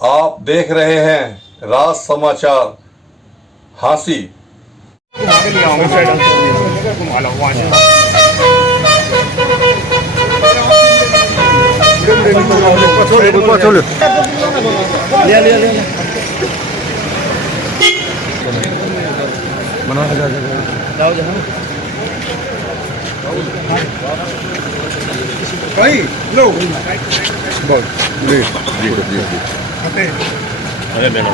आप देख रहे हैं राज समाचार हांसी। भाई लो बोल जी जी जी जी अरे बेनो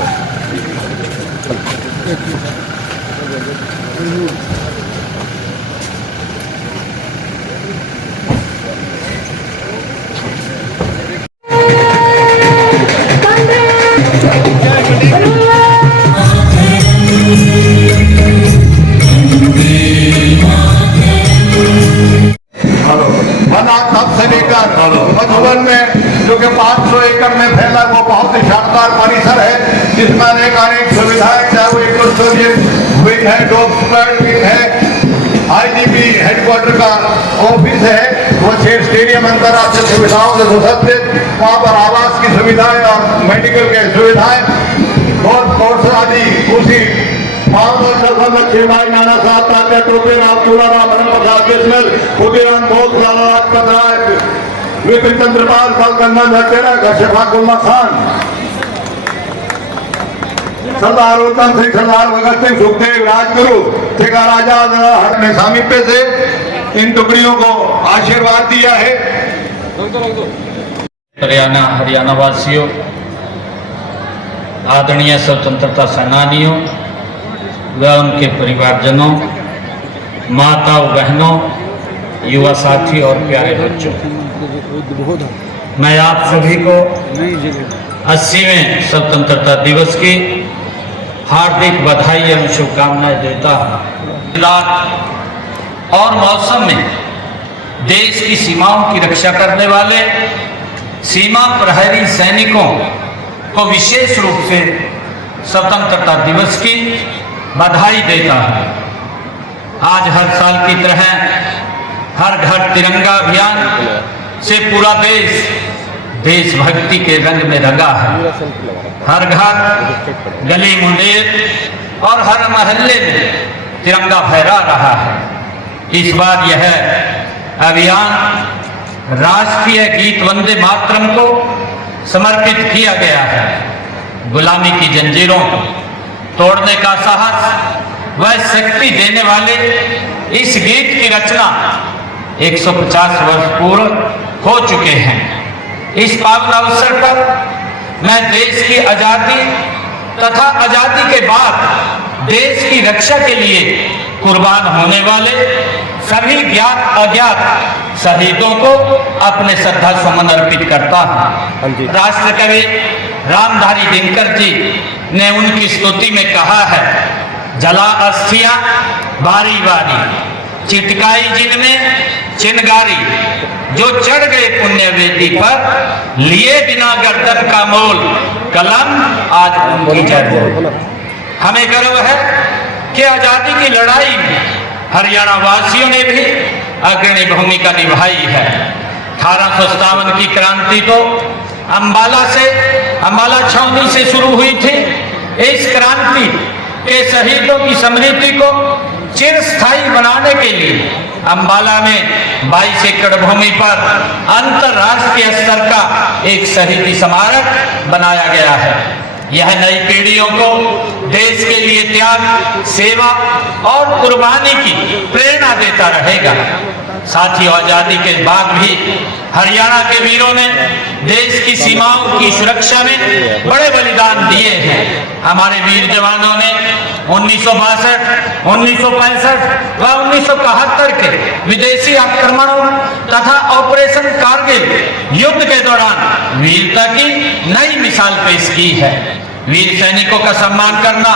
से लेकर मधुबन में जो कि 500 एकड़ में फैला वो बहुत ही शानदार परिसर है, जिसमें अनेक सुविधाएं, चाहे वो इकोस्टोरियम विंग है, डॉग स्क्वाड विंग है, आईजीपी हेडक्वार्टर का ऑफिस है, वो स्टेडियम अंतर्राष्ट्रीय सुविधाओं से सुसज्जित, वहाँ पर आवास की सुविधाएं और मेडिकल की सुविधाएं और कोर्स आदि उसी नाना साहब तात्या टोपे राम चूड़ाराम प्रसाद बिस्मिल खुदीराम बोध राजपत राय विपिन चंद्रपाल कलकंदन हटेरा शफाकुल्ला खान सरदार उत्तम सिंह, सरदार भगत सिंह, सुखदेव, राजगुरु ठेका राजा ने सामीप्य से इन टुकड़ियों को आशीर्वाद दिया है। हरियाणा वासियों, आदरणीय स्वतंत्रता सेनानियों व उनके परिवारजनों, माताओं, बहनों, युवा साथी और प्यारे बच्चों, मैं आप सभी को 80वें स्वतंत्रता दिवस की हार्दिक बधाई एवं शुभकामनाएं देता हूँ। और मौसम में देश की सीमाओं की रक्षा करने वाले सीमा प्रहरी सैनिकों को विशेष रूप से स्वतंत्रता दिवस की बधाई देता हूं। आज हर साल की तरह हर घर तिरंगा अभियान से पूरा देश देशभक्ति के रंग में रंगा है। हर घर, गली मुंडेर और हर मोहल्ले में तिरंगा फहरा रहा है। इस बार यह अभियान राष्ट्रीय गीत वंदे मातरम को समर्पित किया गया है। गुलामी की जंजीरों को तोड़ने का साहस व शक्ति देने वाले इस गीत की रचना 150 वर्ष पूर्व हो चुके हैं। इस पावन अवसर पर मैं देश की आजादी तथा आजादी के बाद देश की रक्षा के लिए कुर्बान होने वाले सभी ज्ञात अज्ञात शहीदों को अपने श्रद्धा सुमन अर्पित करता हूँ। राष्ट्र कवि रामधारी दिनकर जी ने उनकी स्तुति में कहा है, जला अस्थियां बारी बारी, चिटकाई जिनमें चिनगारी, जो चढ़ गए पुण्य वेदी पर, लिए बिना गर्दन का मोल, कलम आज उनकी जय। हमें गर्व है कि आजादी की लड़ाई में हरियाणा वासियों ने भी अग्रणी भूमिका निभाई है। 1857 की क्रांति तो अंबाला छावनी से शुरू हुई थी। इस क्रांति के शहीदों की स्मृति को चिरस्थायी बनाने के लिए अंबाला में 22 एकड़ भूमि पर अंतरराष्ट्रीय स्तर का एक शहीदी स्मारक बनाया गया है। यह नई पीढ़ियों को देश के लिए त्याग, सेवा और कुर्बानी की प्रेरणा देता रहेगा। साथियों, आजादी के बाद भी हरियाणा के वीरों ने देश की सीमाओं की सुरक्षा में बड़े बलिदान दिए हैं। हमारे वीर जवानों ने 1962, 1965 व 1971 के विदेशी आक्रमणों तथा ऑपरेशन कारगिल युद्ध के दौरान वीरता की नई मिसाल पेश की है। वीर सैनिकों का सम्मान करना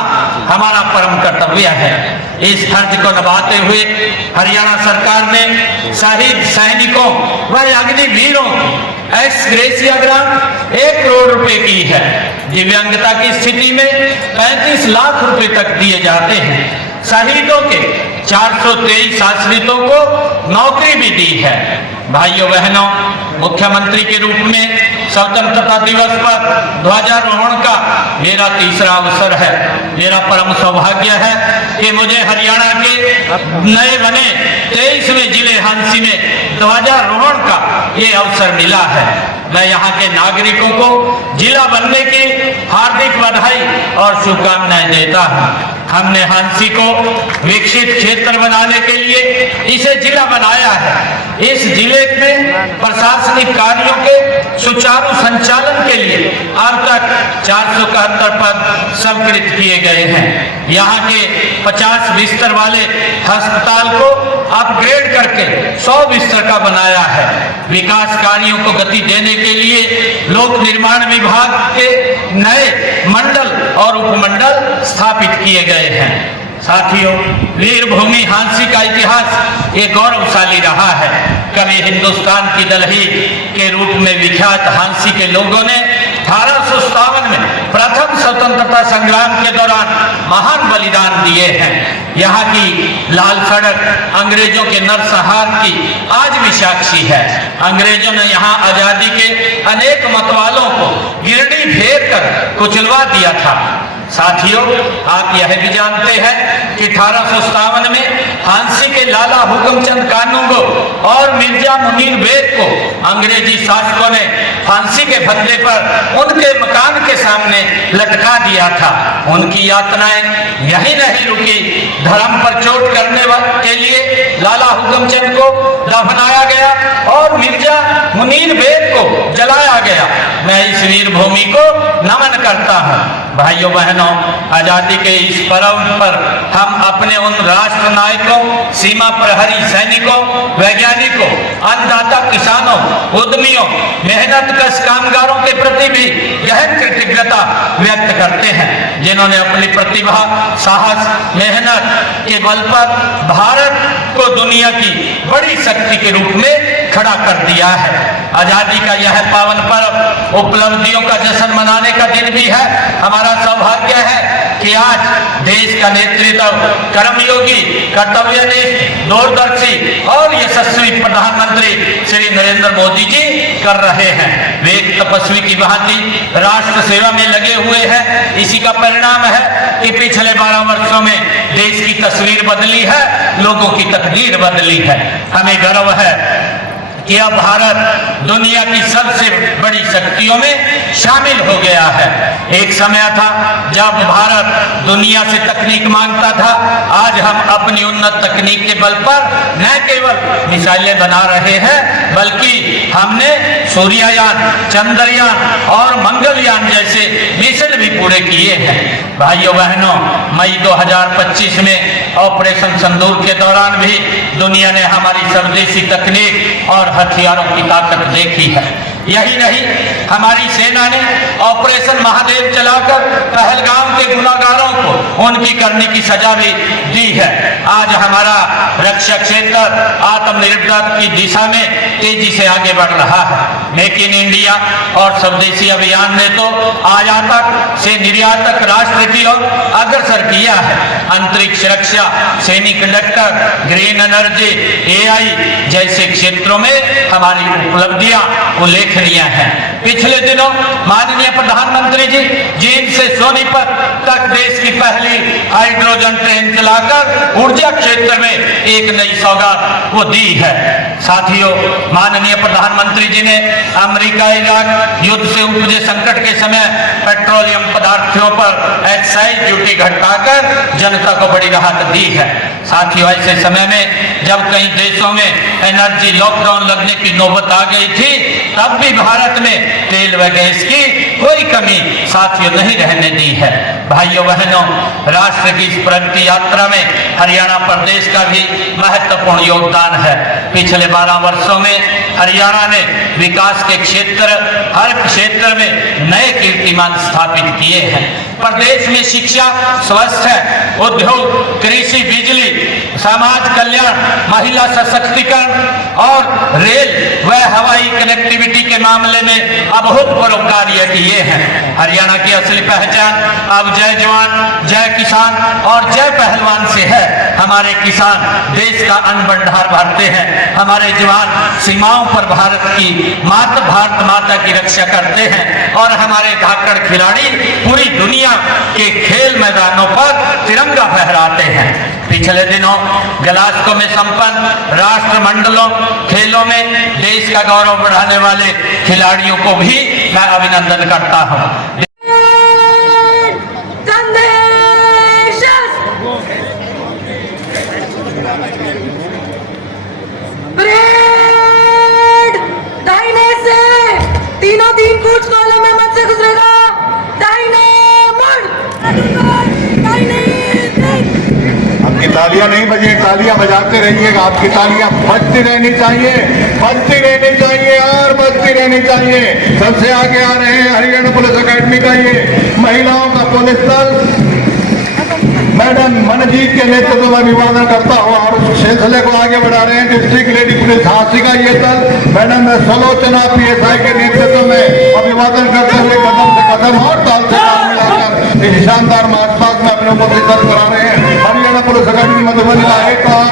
हमारा परम कर्तव्य है। इस फर्ज को निभाते हुए हरियाणा सरकार ने शहीद सैनिकों व अग्निवीरों को एक्स ग्रेशिया ग्रांट 1 करोड़ रुपए की है। दिव्यांगता की स्थिति में 35 लाख रुपए तक दिए जाते हैं। शहीदों के 423 आश्रितों को नौकरी भी दी है। भाइयों बहनों, मुख्यमंत्री के रूप में स्वतंत्रता दिवस पर ध्वजारोहण का मेरा तीसरा अवसर है। मेरा परम सौभाग्य है कि मुझे हरियाणा के नए बने 23वें जिले हांसी में ध्वजारोहण का ये अवसर मिला है। मैं यहाँ के नागरिकों को जिला बनने की हार्दिक बधाई और शुभकामनाएं देता हूँ। हमने हांसी को विकसित क्षेत्र बनाने के लिए इसे जिला बनाया है। इस जिले में प्रशासनिक कार्यों के सुचारू संचालन के लिए अब तक 471 पद स्वीकृत किए गए हैं। यहाँ के 50 बिस्तर वाले अस्पताल को अपग्रेड करके 100 बिस्तर का बनाया है। विकास कार्यों को गति देने के लिए लोक निर्माण विभाग के नए मंडल और उपमंडल स्थापित किए गए हैं। साथियों, वीरभूमि हांसी का इतिहास एक गौरवशाली रहा है। कभी हिंदुस्तान की दलही के रूप में विख्यात हांसी के लोगों ने 1857 में प्रथम स्वतंत्रता संग्राम के दौरान महान बलिदान दिए हैं। यहाँ की लाल सड़क अंग्रेजों के नरसंहार की आज भी साक्षी है। अंग्रेजों ने यहाँ आजादी के अनेक मतवालों को गिरडी फेर कर कुचलवा दिया था। साथियों, आप यह भी जानते हैं कि 1857 में हांसी के लाला हुक्मचंद कानूगो और मिर्जा मुनीर बेग को अंग्रेजी शासकों ने फांसी के फंदे पर उनके मकान के सामने लटका दिया था। उनकी यातनाएं यही नहीं रुकी। धर्म पर चोट करने के लिए लाला हुक्मचंद को दफनाया गया और मिर्जा मुनीर बेग को जलाया गया। मैं इस वीर भूमि को नमन करता हूँ। भाइयों बहनों, आजादी के इस पर्व पर हम अपने उन राष्ट्र नायकों, सीमा प्रहरी सैनिकों, वैज्ञानिकों, अन्नदाता किसानों, उद्यमियों, मेहनतकश कामगारों के प्रति भी गहन कृतज्ञता व्यक्त करते हैं, जिन्होंने अपनी प्रतिभा, साहस, मेहनत के बल पर भारत को दुनिया की बड़ी शक्ति के रूप में खड़ा कर दिया है। आजादी का यह पावन पर्व उपलब्धियों का जश्न मनाने का दिन भी है। हमारा सौभाग्य है कि आज देश का नेतृत्व कर्मयोगी, कर्तव्यनिष्ठ, दूरदर्शी और यशस्वी प्रधानमंत्री श्री नरेंद्र मोदी जी कर रहे हैं। वे एक तपस्वी की भांति राष्ट्र सेवा में लगे हुए हैं। इसी का परिणाम है कि पिछले 12 वर्षों में देश की तस्वीर बदली है, लोगों की तकदीर बदली है। हमें गर्व है कि अब भारत दुनिया की सबसे बड़ी शक्तियों में शामिल हो गया है। एक समय था जब भारत दुनिया से तकनीक मांगता था। आज हम अपनी उन्नत तकनीक के बल पर न केवल मिसाइलें बना रहे हैं, बल्कि हमने सूर्ययान, चंद्रयान और मंगलयान जैसे मिशन भी पूरे किए हैं। भाइयों बहनों, मई 2025 में ऑपरेशन सिंदूर के दौरान भी दुनिया ने हमारी स्वदेशी तकनीक और हथियारों की ताकत देखी है। यही नहीं, हमारी सेना ने ऑपरेशन महादेव चलाकर पहलगाम के गुनाहगारों को उनकी करने की सजा भी दी है। आज हमारा रक्षा क्षेत्र आत्मनिर्भर की दिशा में तेजी से आगे बढ़ रहा है। मेक इन इंडिया और स्वदेशी अभियान ने तो आयातक से निर्यातक राष्ट्र की ओर अग्रसर किया है। अंतरिक्ष रक्षा, सेमीकंडक्टर, ग्रीन एनर्जी, AI जैसे क्षेत्रों में हमारी उपलब्धियां उल्लेखनीय हैं। पिछले दिनों माननीय प्रधानमंत्री जी जींद से सोनीपत तक देश की पहली हाइड्रोजन ट्रेन चलाकर ऊर्जा क्षेत्र में एक नई सौगात वो दी है। साथियों, माननीय प्रधानमंत्री जी ने अमेरिका इराक युद्ध से उपजे संकट के समय पेट्रोलियम पदार्थों पर एक्साइज ड्यूटी घटाकर जनता को बड़ी राहत दी है। साथियों, ऐसे समय में जब कई देशों में एनर्जी लॉकडाउन लगने की नौबत आ गई थी, तब भी भारत में तेल व गैस की कोई कमी साथियों नहीं रहने दी है। भाइयों बहनों, राष्ट्र की इस प्रगति यात्रा में हरियाणा प्रदेश का भी महत्वपूर्ण योगदान है। पिछले 12 वर्षों में हरियाणा ने विकास के हर क्षेत्र में नए कीर्तिमान स्थापित किए हैं। प्रदेश में शिक्षा, स्वास्थ्य, उद्योग, कृषि, बिजली, समाज कल्याण, महिला सशक्तिकरण और रेल व हवाई कनेक्टिविटी के मामले में अभूतपूर्व कार्य किए हैं। हरियाणा की असली पहचान अब जय जवान, जय किसान और जय पहलवान से है। हमारे किसान देश का अन्न भंडार भरते हैं, हमारे जवान सीमाओं पर भारत माता की रक्षा करते हैं और हमारे धाकड़ खिलाड़ी पूरी दुनिया के खेल मैदानों पर तिरंगा फहराते हैं। पिछले दिनों ग्लासगो में संपन्न राष्ट्रमंडलों खेलों में देश का गौरव बढ़ाने वाले खिलाड़ियों को भी मैं अभिनंदन करता हूं। तीनों तीन कूच कॉलम में मत से गुजरेगा। दाहिने मुड़, आपकी तालियां नहीं बजे, तालियां बजाते रहिएगा। आपकी तालियां बजती रहनी चाहिए, बजती रहनी चाहिए और बजती रहनी चाहिए। सबसे आगे आ रहे हैं हरियाणा पुलिस अकेडमी का ये महिलाओं का पुलिस दल मैडम मनजीत के नेतृत्व में अभिवादन करता हुआ और उस सिलसिले को आगे बढ़ा रहे हैं डिस्ट्रिक्ट लेडी पुलिस झांसी का ये दल मैडम सलोचना PSI के नेतृत्व में अभिवादन करते हुए कदम से कदम और ताल से ताल मिलाकर इस शानदार मार्च पास्ट में अपने उपस्थित दर्ज करा रहे हैं। हरियाणा पुलिस अकेडमी मधुबनी का एक और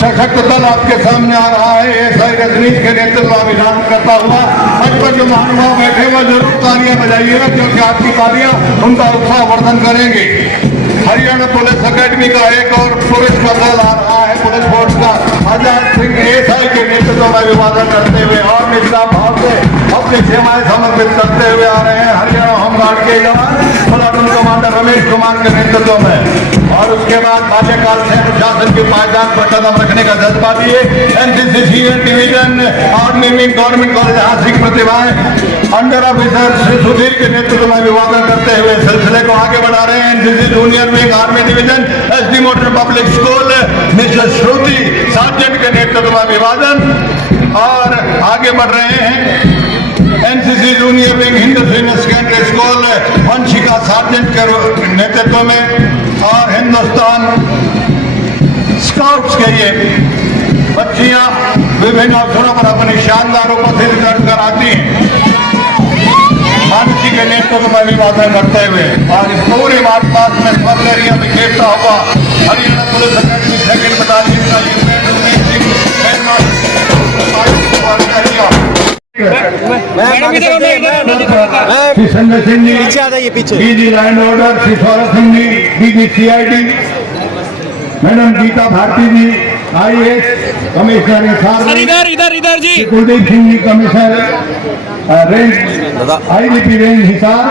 सशक्त दल आपके सामने आ रहा है। ASI रजनीश के नेतृत्व में अभिवादन करता हुआ मंच पर जो महानुभाव बैठे हुए जरूर तालियां बजाइएगा, क्योंकि आपकी तालियां उनका उत्साह वर्धन करेंगे। हरियाणा पुलिस अकेडमी का एक और पुलिस का दल आ रहा है, पुलिस फोर्स का आजाद सिंह ASI के नेतृत्व में अभिवादन करते हुए और निष्ठा भाव से अपनी सेवाएं समर्पित करते हुए आ रहे हैं। हरियाणा होमगार्ड के जवान प्लाटून कमांडर रमेश कुमार के नेतृत्व में और उसके बाद बाल्यकाल से प्रशासन की पायदान पर कदम रखने का जज्बा दिए NCC senior division army wing government college Jhansi की प्रतिभाएं अंडर ऑफिसर श्री सुधीर के नेतृत्व में अभिवादन करते हुए सिलसिले को आगे बढ़ा रहे हैं। NCC junior wing army division SD motor public school mister Shruti sergeant के नेतृत्व में अभिवादन और आगे बढ़ रहे हैं NCC junior wing Hindu senior secondary school Vanshika sergeant के नेतृत्व में और हिंदुस्तान स्काउट्स के ये बच्चियां विभिन्न अवसरों पर अपनी शानदार उपस्थिति दर्ज कराती हैं। मानसी के नेतृत्व में अभिवादन करते हुए और इस पूरे मार्च पास्ट में स्वर्ण बिखेरता हुआ Haryana police academy second battalion का श्री संजय सिंह जी पीछे DG land order, Shri Saurabh Singh ji DG CID, madam Geeta Bharti ji IAS commissioner इधर जी, Kuldeep Singh ji commissioner range IGP range Hisar,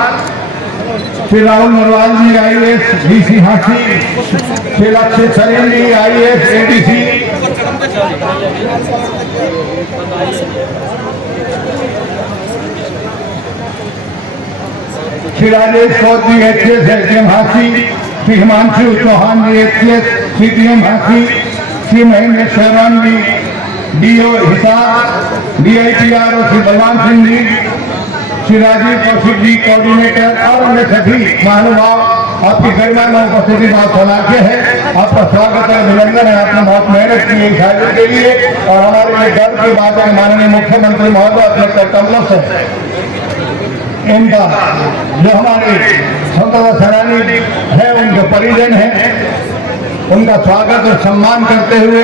Shri Rahul Narwal ji IAS DC Jhansi, Shri Lakshya Saren जी IAS ADC, Shri Rajesh Kaur ji HCS SDM Jhansi, Shri Himanshu Chauhan जी HCS CPM झांसी, श्री महेंद्र शहरान जी DO हिसार DIPR और श्री बलवान सिंह जी, श्री राजीव कौशिक जी कोऑर्डिनेटर और अन्य सभी महानुभाव आपकी गरिमा में उपस्थिति बहुत सौभाग्य है। आपका स्वागत है, अभिनंदन है। आपने बहुत मेहनत की है इस आयोजन के लिए और हमारे लिए गर्व की बात है माननीय मुख्यमंत्री महोदय डॉक्टर कमल से इनका जो हमारे स्वतंत्रता सेनानी है उनके परिजन हैं, उनका स्वागत और सम्मान करते हुए